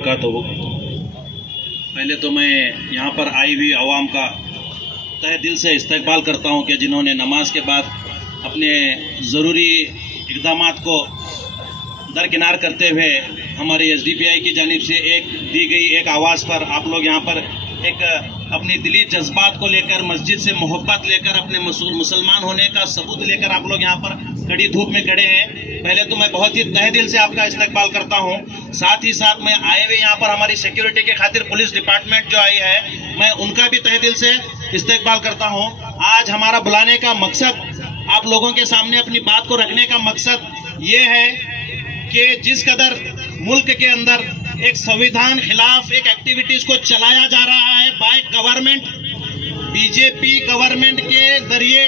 तो पहले तो मैं यहाँ पर आई हुई आवाम का तहे दिल से इस्तकबाल करता हूँ कि जिन्होंने नमाज के बाद अपने ज़रूरी इक़दामात को दरकिनार करते हुए हमारे एसडीपीआई की जानिब से दी गई एक आवाज़ पर आप लोग यहाँ पर एक अपनी दिली जज्बात को लेकर, मस्जिद से मोहब्बत लेकर, अपने मुसलमान होने का सबूत लेकर आप लोग यहाँ पर कड़ी धूप में खड़े हैं। पहले तो मैं बहुत ही तहे दिल से आपका इस्तकबाल करता हूँ। साथ ही साथ मैं आए हुए यहाँ पर हमारी सिक्योरिटी के खातिर पुलिस डिपार्टमेंट जो आई है, मैं उनका भी तहे दिल से इस्तकबाल करता हूँ। आज हमारा बुलाने का मकसद, आप लोगों के सामने अपनी बात को रखने का मकसद ये है कि जिस कदर मुल्क के अंदर एक संविधान खिलाफ एक एक्टिविटीज को चलाया जा रहा है बाय गवर्नमेंट, बीजेपी गवर्नमेंट के जरिए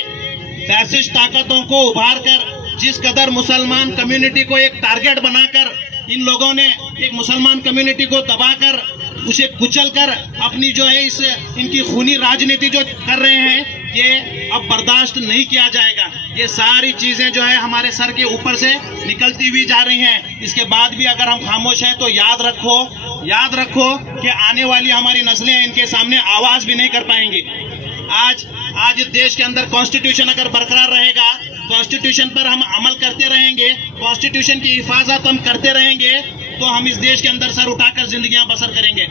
फैसिस्ट ताकतों को उभार कर जिस कदर मुसलमान कम्युनिटी को एक टारगेट बनाकर इन लोगों ने एक मुसलमान कम्युनिटी को दबाकर उसे कुचल कर अपनी जो है इस इनकी खूनी राजनीति जो कर रहे हैं, ये अब बर्दाश्त नहीं किया जाएगा। ये सारी चीजें जो है हमारे सर के ऊपर से निकलती हुई जा रही हैं। इसके बाद भी अगर हम खामोश हैं तो याद रखो कि आने वाली हमारी नस्लें इनके सामने आवाज भी नहीं कर पाएंगी। आज इस देश के अंदर कॉन्स्टिट्यूशन अगर बरकरार रहेगा, कॉन्स्टिट्यूशन पर हम अमल करते रहेंगे, कॉन्स्टिट्यूशन की हिफाजत हम करते रहेंगे, तो हम इस देश के अंदर सर उठाकर जिंदगियां बसर करेंगे।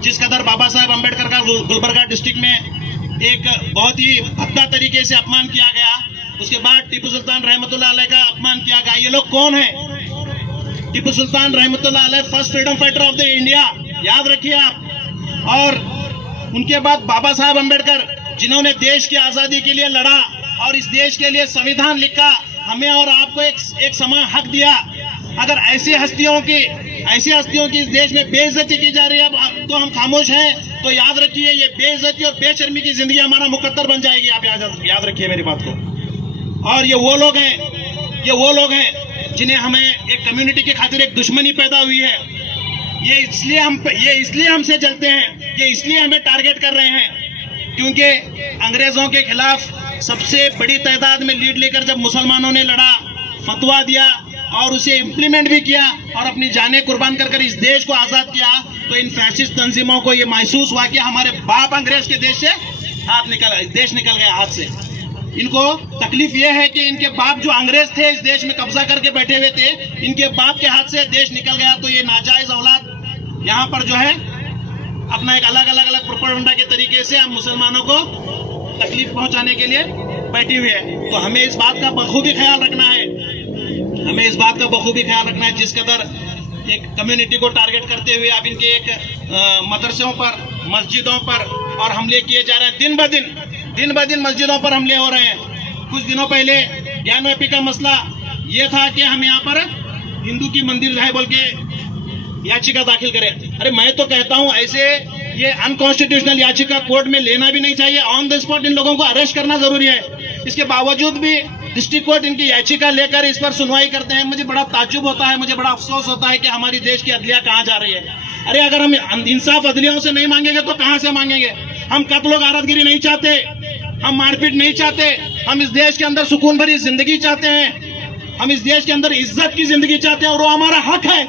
जिस कदर बाबा साहब अम्बेडकर का गुलबर्गा डिस्ट्रिक्ट में एक बहुत ही भद्दा तरीके से अपमान किया गया, उसके बाद टीपू सुल्तान रहमतुल्लाह अलैह का अपमान किया गया। ये लोग कौन है? टीपू सुल्तान रहमतुल्लाह अलैह first freedom fighter of the India, याद रखिए आप। और उनके बाद बाबा साहब अम्बेडकर, जिन्होंने देश की आजादी के लिए लड़ा और इस देश के लिए संविधान लिखा, हमें और आपको एक समान हक दिया। अगर ऐसी हस्तियों की इस देश में बेइज्जती की जा रही है तो हम खामोश हैं, तो याद रखिए ये बेइज्जती और बेशर्मी की जिंदगी हमारा मुकद्दर बन जाएगी। आप याद रखिए मेरी बात को। और ये वो लोग हैं जिन्हें हमें एक कम्युनिटी के खातिर एक दुश्मनी पैदा हुई है। ये इसलिए हमसे जलते हैं, ये इसलिए हमें टारगेट कर रहे हैं, क्योंकि अंग्रेजों के खिलाफ सबसे बड़ी तादाद में लीड लेकर जब मुसलमानों ने लड़ा, फतवा दिया और उसे इम्प्लीमेंट भी किया और अपनी जानें कुर्बान कर इस देश को आजाद किया, तो इन फैसिस्ट तंजीमों को ये महसूस हुआ कि हमारे बाप अंग्रेज के देश निकल गया हाथ से। इनको तकलीफ ये है कि इनके बाप जो अंग्रेज थे इस देश में कब्जा करके बैठे हुए थे, इनके बाप के हाथ से देश निकल गया, तो ये नाजायज औलाद यहाँ पर जो है अपना एक अलग प्रोपेगेंडा के तरीके से हम मुसलमानों को तकलीफ पहुंचाने के लिए बैठी हुई है। तो हमें इस बात का बखूबी ख्याल रखना है, जिस कदर एक कम्युनिटी को टारगेट करते हुए अब इनके एक मदरसों पर, मस्जिदों पर और हमले किए जा रहे हैं। दिन ब दिन मस्जिदों पर हमले हो रहे हैं। कुछ दिनों पहले ज्ञानव्यापी का मसला ये था कि हम यहाँ पर हिंदू की मंदिर है बोल के याचिका दाखिल करें। अरे मैं तो कहता हूँ ऐसे ये अनकॉन्स्टिट्यूशनल याचिका कोर्ट में लेना भी नहीं चाहिए। ऑन द स्पॉट इन लोगों को अरेस्ट करना जरूरी है। इसके बावजूद भी डिस्ट्रिक्ट कोर्ट इनकी याचिका लेकर इस पर सुनवाई करते हैं। मुझे बड़ा ताज्जुब होता है, मुझे बड़ा अफसोस होता है कि हमारी देश की अदलिया कहाँ जा रही है। अरे अगर हम इंसाफ अदलियों से नहीं मांगेंगे तो कहाँ से मांगेंगे? हम कत्ल गारतगिरी नहीं चाहते, हम मारपीट नहीं चाहते, हम इस देश के अंदर सुकून भरी जिंदगी चाहते हैं, हम इस देश के अंदर इज्जत की जिंदगी चाहते हैं और वो हमारा हक है,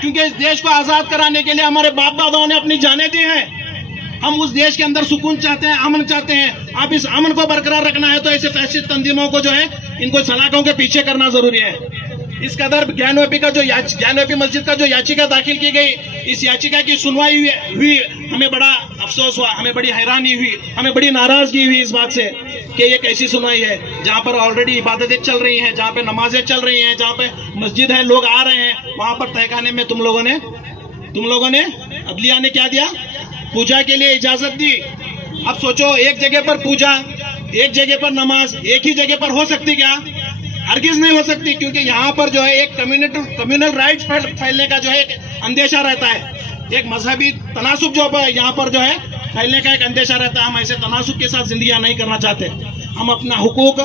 क्योंकि इस देश को आजाद कराने के लिए हमारे बाप दादाओं ने अपनी जानें दी हैं। हम उस देश के अंदर सुकून चाहते हैं, अमन चाहते हैं। अब इस अमन को बरकरार रखना है तो ऐसे फैसिस्ट तंजीमों को जो है इनको सलाखों के पीछे करना जरूरी है। इस कदर ज्ञानव्यापी मस्जिद का जो याचिका दाखिल की गई, इस याचिका की सुनवाई हुई, हमें बड़ा अफसोस हुआ, हमें बड़ी हैरानी हुई, हमें बड़ी नाराजगी हुई इस बात से कि ये कैसी सुनवाई है जहाँ पर ऑलरेडी इबादतें चल रही हैं, जहाँ पे नमाजें चल रही हैं, जहाँ पे मस्जिद है, लोग आ रहे हैं, वहां पर तहखाने में तुम लोगों ने अदलिया ने क्या दिया? पूजा के लिए इजाजत दी। अब सोचो, एक जगह पर पूजा, एक जगह पर नमाज एक ही जगह पर हो सकती क्या? हरगिज नहीं हो सकती, क्योंकि यहाँ पर जो है एक कम्युनल राइट्स फैलने का जो है एक अंदेशा रहता है, एक मजहबी तनासुब जो यहाँ पर जो है फैलने का एक अंदेशा रहता है। हम ऐसे तनासुब के साथ जिंदगियां नहीं करना चाहते। हम अपना हुकूक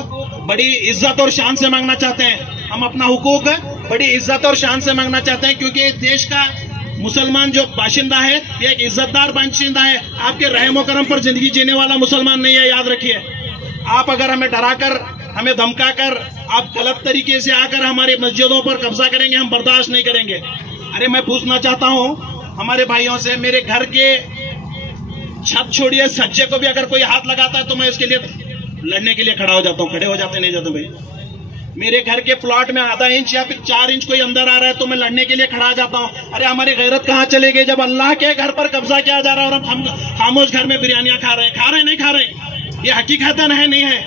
बड़ी इज्जत और शान से मांगना चाहते हैं। हम अपना हुकूक बड़ी इज्जत और शान से मांगना चाहते हैं, क्योंकि इस देश का मुसलमान जो बाशिंदा है ये एक इज्जतदार बाशिंदा है। आपके रहमो करम पर जिंदगी जीने वाला मुसलमान नहीं है, याद रखिए। आप अगर हमें डराकर, हमें धमकाकर, आप गलत तरीके से आकर हमारे मस्जिदों पर कब्जा करेंगे, हम बर्दाश्त नहीं करेंगे। अरे मैं पूछना चाहता हूँ, हमारे भाइयों से, मेरे घर के छत छोड़िए सज्जे को भी अगर कोई हाथ लगाता है तो मैं उसके लिए लड़ने के लिए खड़ा हो जाता हूँ। खड़े हो जाते नहीं जाते भाई? मेरे घर के प्लॉट में आधा इंच या फिर 4 इंच कोई अंदर आ रहा है तो मैं लड़ने के लिए खड़ा हो जाता हूँ। अरे हमारी गैरत कहाँ चले गई जब अल्लाह के घर पर कब्जा किया जा रहा है और हम खामोश घर में बिरयानियां खा रहे हैं नहीं खा रहे? ये हकीकतन है नहीं है?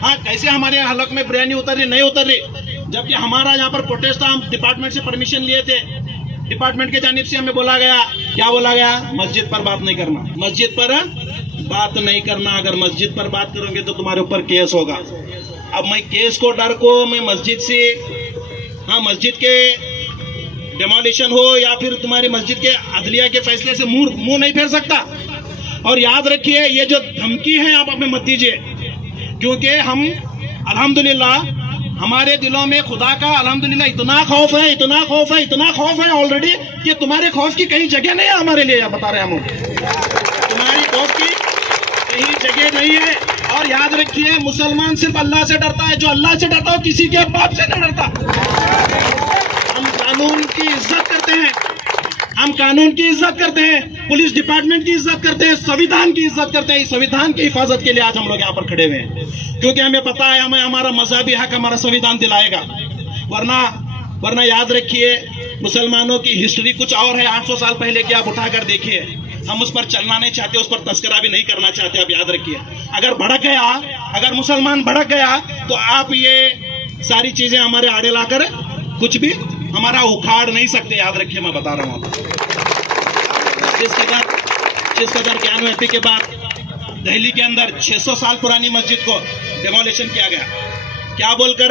हाँ, कैसे हमारे हलक में बिरयानी उतर रही नहीं उतर रही? जबकि हमारा यहाँ पर प्रोटेस्ट था, हम डिपार्टमेंट से परमिशन लिए थे, डिपार्टमेंट के जानिब से हमें बोला गया, क्या बोला गया? मस्जिद पर बात नहीं करना, मस्जिद पर बात नहीं करना। अगर मस्जिद पर बात करोगे तो तुम्हारे ऊपर केस होगा। अब मैं केस को डर को मैं मस्जिद से, हाँ, मस्जिद के डेमोलिशन हो या फिर तुम्हारी मस्जिद के अदलिया के फैसले से मुंह नहीं फेर सकता। और याद रखिए, ये जो धमकी है आप हमें मत दीजिए, क्योंकि हम अल्हम्दुलिल्लाह हमारे दिलों में खुदा का अल्हम्दुलिल्लाह इतना खौफ है, इतना खौफ है, इतना खौफ है ऑलरेडी कि तुम्हारे खौफ की कहीं जगह नहीं है हमारे लिए। बता रहे हम, तुम्हारी खौफ की कहीं जगह नहीं है। और याद रखिए, मुसलमान सिर्फ अल्लाह से डरता है। जो अल्लाह से डरता है किसी के बाप से नहीं डरता। हम कानून की इज्जत करते हैं, हम कानून की इज्जत करते हैं, पुलिस डिपार्टमेंट की इज्जत करते हैं, संविधान की इज्जत करते हैं। संविधान की हिफाजत के लिए आज हम लोग यहाँ पर खड़े हुए हैं, क्योंकि हमें पता है हमें हमारा मजहबी हक हमारा संविधान दिलाएगा। वरना याद रखिए, मुसलमानों की हिस्ट्री कुछ और है। 800 साल पहले की आप उठाकर देखिए। हम उस पर चलना नहीं चाहते, उस पर तस्करा भी नहीं करना चाहते। आप याद रखिए, अगर भड़क गया, अगर मुसलमान भड़क गया तो आप ये सारी चीजें हमारे आड़े लाकर कुछ भी हमारा उखाड़ नहीं सकते। याद रखिए, मैं बता रहा हूँ। जिस कदर 91 के बाद दिल्ली के अंदर 600 साल पुरानी मस्जिद को डेमोलिशन किया गया, क्या बोलकर?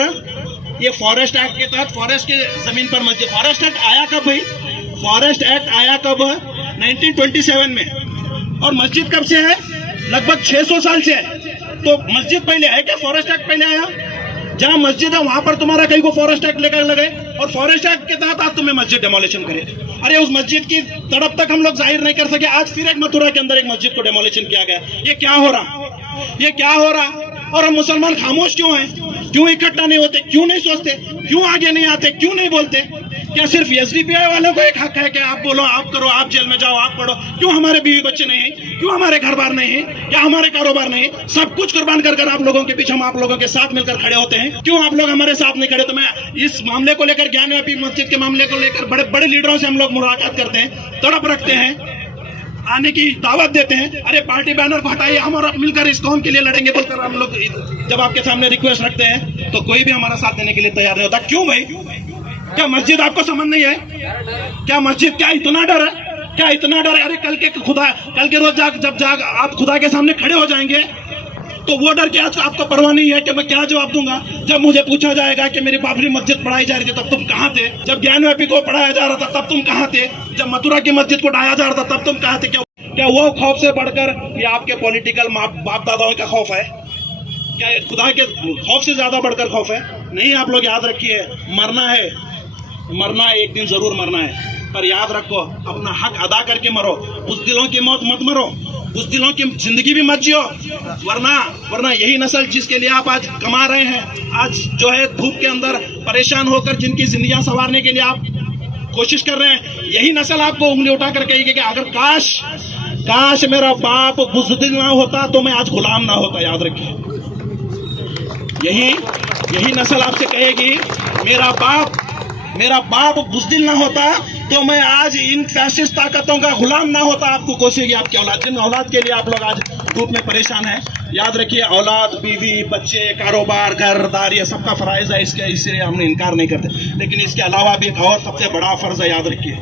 ये फॉरेस्ट एक्ट के तहत फॉरेस्ट के जमीन पर मस्जिद। फॉरेस्ट एक्ट आया कब भाई? फॉरेस्ट एक्ट आया कब? 1927 में। और मस्जिद कब से है? लगभग 600 साल से है। तो मस्जिद पहले है क्या? फॉरेस्ट एक्ट पहले आया? जहां मस्जिद है वहां पर तुम्हारा कहीं को फॉरेस्ट एक्ट लेकर लगे और फॉरेस्ट एक्ट के तहत आज तुम्हें मस्जिद डेमोलिशन करे। अरे उस मस्जिद की तड़प तक हम लोग जाहिर नहीं कर सके, आज फिर एक मथुरा के अंदर एक मस्जिद को डेमोलिशन किया गया। ये क्या हो रहा? ये क्या हो रहा? और हम मुसलमान खामोश क्यों हैं? क्यों इकट्ठा नहीं होते? क्यों नहीं सोचते? क्यों आगे नहीं आते? क्यों नहीं बोलते? क्या सिर्फ एसडीपीआई वालों को एक हक है कि आप बोलो, आप करो, आप जेल में जाओ, आप पढ़ो? क्यों हमारे बीवी बच्चे नहीं हैं? क्यों हमारे घर बार नहीं है? क्या हमारे कारोबार नहीं है? सब कुछ कुर्बान कर आप लोगों के पीछे हम आप लोगों के साथ मिलकर खड़े होते हैं। क्यों आप लोग हमारे साथ नहीं खड़े? तो मैं इस मामले को लेकर, ज्ञानव्यापी मस्जिद के मामले को लेकर बड़े बड़े लीडरों से हम लोग मुलाकात करते हैं, तड़प रखते हैं, आने की दावत देते हैं। अरे पार्टी बैनर को हटाइए, हम और आप मिलकर इस कौम के लिए लड़ेंगे बोलकर हम लोग जब आपके सामने रिक्वेस्ट रखते हैं तो कोई भी हमारा साथ देने के लिए तैयार नहीं होता। क्यों भाई? क्या मस्जिद आपको समझ नहीं है? क्या मस्जिद, क्या इतना डर है? क्या इतना डर है? अरे कल के रोज जब आप खुदा के सामने खड़े हो जाएंगे तो वो डर क्या आपको परवाह नहीं है कि मैं क्या जवाब दूंगा? जब मुझे पूछा जाएगा कि मेरी बाबरी मस्जिद पढ़ाई जा रही थी तब तुम कहाँ थे? जब ज्ञानव्यापी को पढ़ाया जा रहा था तब तुम कहाँ थे? जब मथुरा की मस्जिद को ढाया जा रहा था तब तुम कहाँ थे? क्या वो खौफ से बढ़कर ये आपके पॉलिटिकल बाप दादाओं का खौफ है? क्या खुदा के खौफ से ज्यादा बढ़कर खौफ है? नहीं। आप लोग याद रखिए, मरना है, एक दिन जरूर मरना है, पर याद रखो अपना हक अदा करके मरो। उस दिलों की मौत मत मरो, उस दिलों की जिंदगी भी मत जियो। वरना यही नस्ल जिसके लिए आप आज कमा रहे हैं, आज जो है धूप के अंदर परेशान होकर जिनकी जिंदगियां संवारने के लिए आप कोशिश कर रहे हैं, यही नस्ल आपको उंगली उठा कर कहेगी कि अगर काश मेरा बाप बुज़दिल ना होता तो मैं आज गुलाम ना होता। याद रखिए, यही नस्ल आपसे कहेगी, मेरा बाप बुज़दिल ना होता तो मैं आज इन फैसिस्ट ताकतों का गुलाम ना होता। आपको कोसेगी आपकी औलाद, जिन औलाद के लिए आप लोग आज धूप में परेशान हैं। याद रखिए, औलाद, बीवी, बच्चे, कारोबार, घरदार, ये सबका फराइज है, इसलिए हम इनकार नहीं करते। लेकिन इसके अलावा भी एक और सबसे बड़ा फर्ज है। याद रखिए,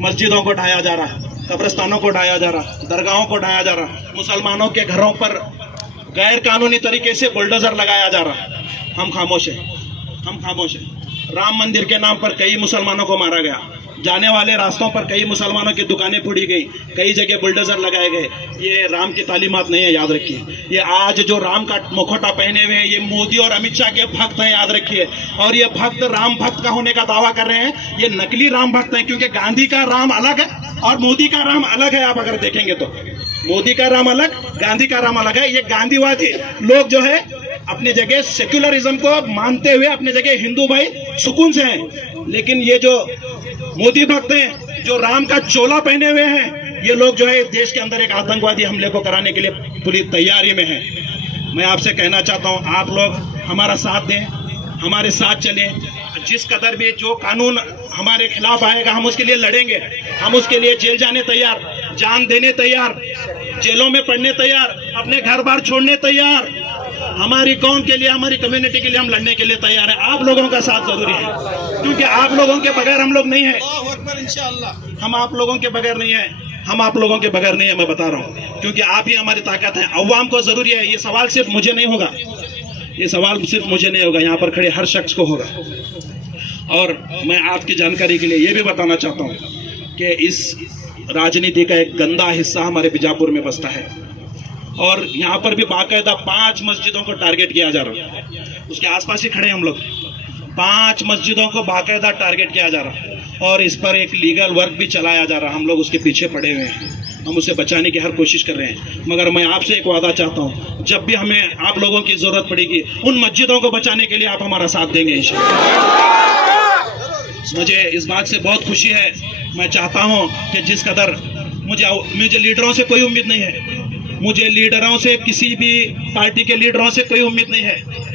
मस्जिदों को ढाया जा रहा, कब्रिस्तानों को ढाया जा रहा, दरगाहों को ढाया जा रहा, मुसलमानों के घरों पर गैर कानूनी तरीके से बुलडोजर लगाया जा रहा। हम खामोश हैं। राम मंदिर के नाम पर कई मुसलमानों को मारा गया, जाने वाले रास्तों पर कई मुसलमानों की दुकानें फोड़ी गई, कई जगह बुलडोजर लगाए गए। ये राम की तालीमात नहीं है। याद रखिए, ये आज जो राम का मुखौटा पहने हुए हैं ये मोदी और अमित शाह के भक्त हैं। याद रखिए, और ये भक्त राम भक्त का होने का दावा कर रहे हैं। ये नकली राम भक्त हैं, क्योंकि गांधी का राम अलग है और मोदी का राम अलग है। आप अगर देखेंगे तो मोदी का राम अलग, गांधी का राम अलग है। ये गांधीवादी लोग जो है अपने जगह सेक्युलरिज्म को मानते हुए अपने जगह हिंदू भाई सुकून से हैं, लेकिन ये जो मोदी भक्त हैं, जो राम का चोला पहने हुए हैं, ये लोग जो है देश के अंदर एक आतंकवादी हमले को कराने के लिए पूरी तैयारी में है। मैं आपसे कहना चाहता हूं, आप लोग हमारा साथ दें, हमारे साथ चलें। जिस कदर भी जो कानून हमारे खिलाफ आएगा हम उसके लिए लड़ेंगे, हम उसके लिए जेल जाने तैयार, जान देने तैयार, जेलों में पड़ने तैयार, अपने घर बार छोड़ने तैयार, हमारी कौम के लिए, हमारी कम्युनिटी के लिए हम लड़ने के लिए तैयार है। आप लोगों का साथ जरूरी है, क्योंकि आप लोगों के बगैर हम लोग नहीं है। हम आप लोगों के बगैर नहीं है, हम आप लोगों के बगैर नहीं है, मैं बता रहा हूँ, क्योंकि आप ही हमारी ताकत है। अवाम को जरूरी है। ये सवाल सिर्फ मुझे नहीं होगा, ये सवाल सिर्फ मुझे नहीं होगा, यहाँ पर खड़े हर शख्स को होगा। और मैं आपकी जानकारी के लिए ये भी बताना चाहता हूँ कि इस राजनीति का एक गंदा हिस्सा हमारे बीजापुर में बसता है, और यहाँ पर भी बाकायदा 5 मस्जिदों को टारगेट किया जा रहा है। उसके आसपास ही खड़े हैं हम लोग। 5 मस्जिदों को बाकायदा टारगेट किया जा रहा है, और इस पर एक लीगल वर्क भी चलाया जा रहा है। हम लोग उसके पीछे पड़े हुए हैं, हम उसे बचाने की हर कोशिश कर रहे हैं। मगर मैं आपसे एक वादा चाहता हूँ, जब भी हमें आप लोगों की जरूरत पड़ेगी, उन मस्जिदों को बचाने के लिए आप हमारा साथ देंगे इंशाअल्लाह। मुझे इस बात से बहुत खुशी है। मैं चाहता हूँ कि जिस कदर मुझे लीडरों से कोई उम्मीद नहीं है, मुझे लीडरों से, किसी भी पार्टी के लीडरों से कोई उम्मीद नहीं है।